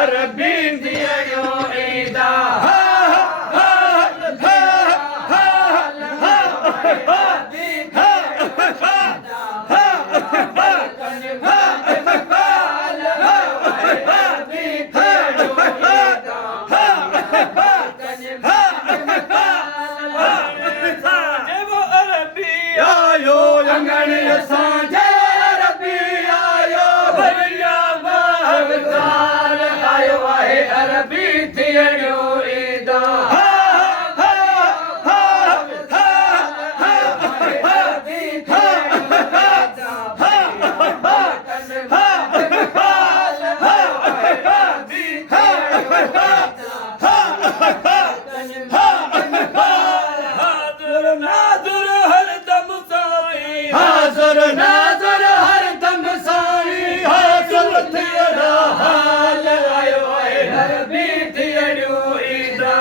अरबी दियो ईदा नाज़र हर दम साईं हाज़िर थियड़ा हाल आयो आहे अरबी थियड़ो ईदा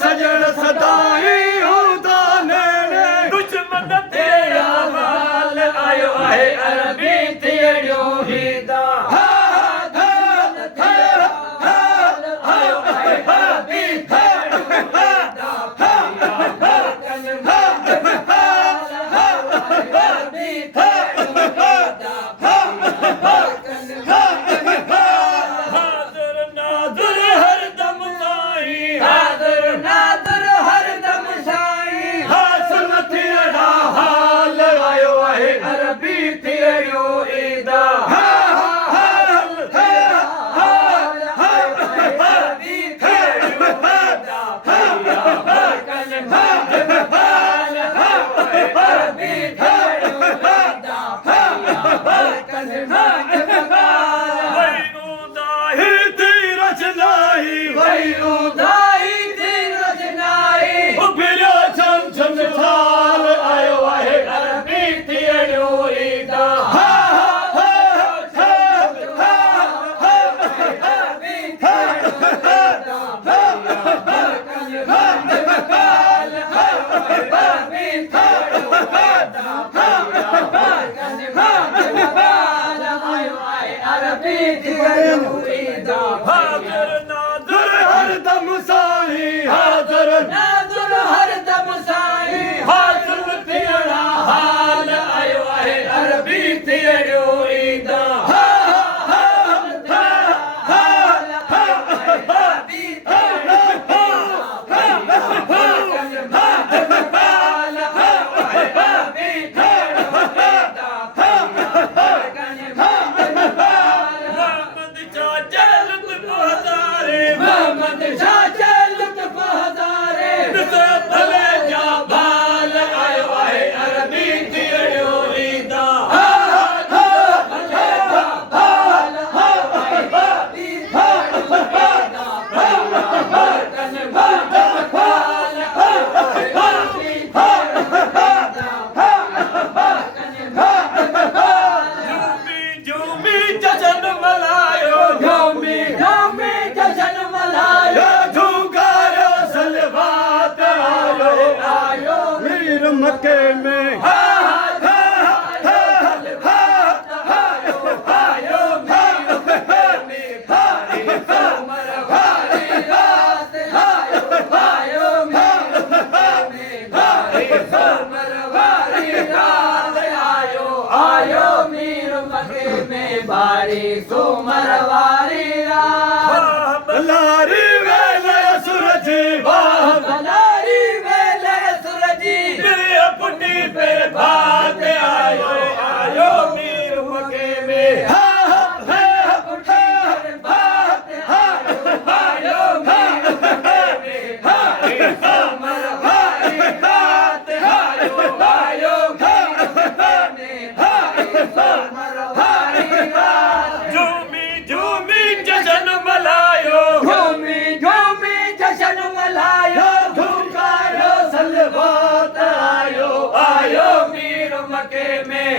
सजण सदाई हूंदा नेड़े दुश्मन तेरा माल आयो आहे अरबी थियड़ो ईदा आयो आहे अरबी थियड़ो हाज़िर नाज़र हर दम साईं हाज़िर नाज़र हर दम साईं हाज़िर थियड़ा हाल आयो आहे अरबी थियड़ो ईदा मक्के में बारी सोमरवारी रात लारी वेले सूरजी वाह लारी वेले सूरजी मेरे पुटी पे भात आयो आयो मीर मके में पुटी पे भात आयो मीर मके में सोमरवारी रात आयो आयो मीर मके में सोमरवारी झूमी झूमी जशन मलायो झूमी झूमी जशन मलायो झुकायो सलवात आयो आयो मीर मके में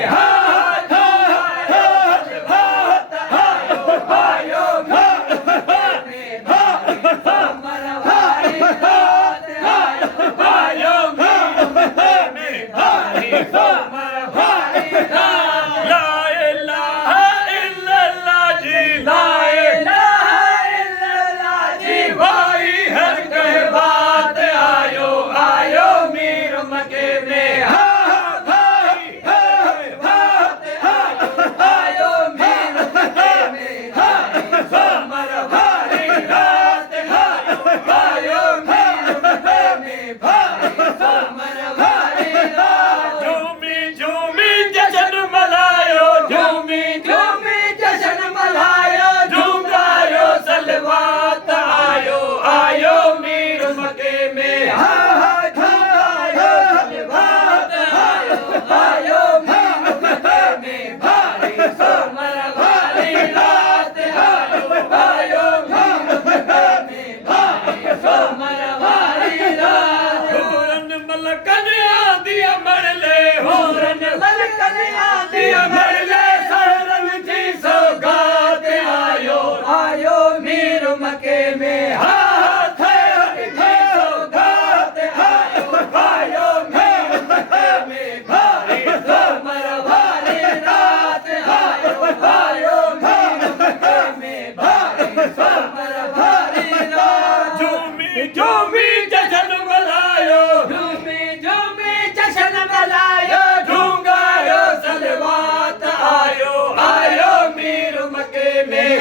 आयो मीर मक्के में भारी सोमर वारी रात झूमी झूमी जश्न मनायो झूमी झूमी जश्न मनायो ढूंगायो सलवात आयो आयो मीर मक्के में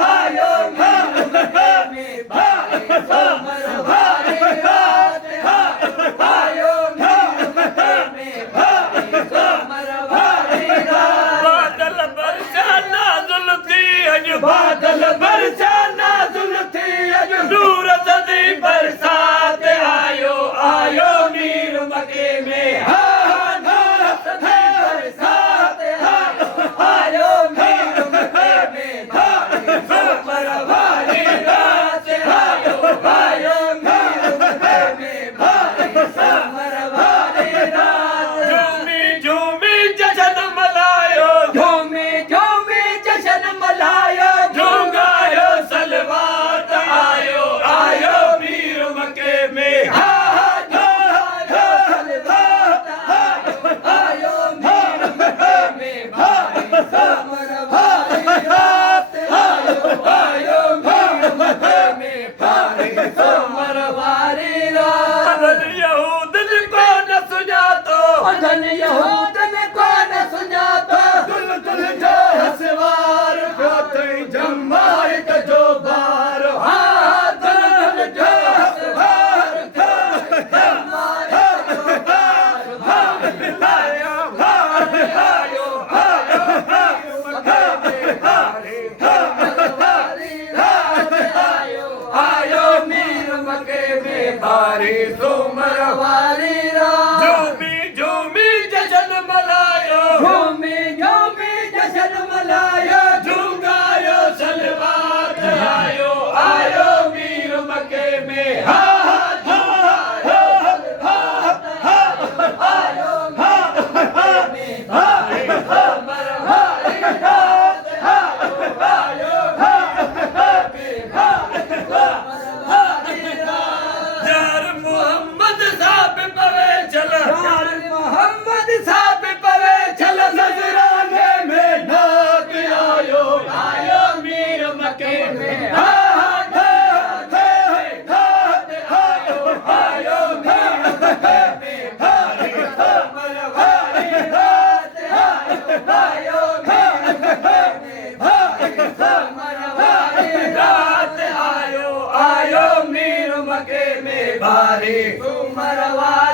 आयो मीर मक्के में भारी सोमर वारी रात आयो मीर मक्के में भारी सोमर वारी रात बादल बरसा नाजुल थी अज बादल बरसा नाजुल थी अज दूर सदी बरसात आयो आयो मीर मक्के में बरसात आयो मीर मक्के में भारी सोमर वारी रात आयो आयो मीर मक्के में भारी सोमर वारी रात झूमी झूमी जश्न मनायो झूमी झूमी जश्न मनायो ढूंगायो सलवात आयो आयो मीर मक्के में आयो मीर मक्के में भारी सोमर वारी रात आयो मीर मक्के में भारी सोमर वारी रात धन यहूदन को न सुझातो धन यहूदन को न सुझातो दुल दुल जो हसवार प्योते जम्माई जो बार दुल दुल जो हसवार जम्माई जो बार आयो आयो आयो मक्के में भारी सोमर वारी रात आयो मीर मक्के में भारी सोमर वारी रात झूमी झूमी जश्न मनायो झूमी झूमी जश्न मनायो ढूंगायो सलवात आयो आयो मीर मक्के में आयो मीर मक्के में भारी सोमर वारी रात आयो मीर मक्के में भारी सोमर वारी रात यार मोहम्मद साहब पवे चल यार मोहम्मद साहब पवे चल नजराने में नाक आयो आयो मीर मक्के में आयो मीर मक्के में भारी सोमर वारी रात आयो मीर मक्के में भारी सोमर वारी रात आयो मीर मक्के में भारी सोमर वारी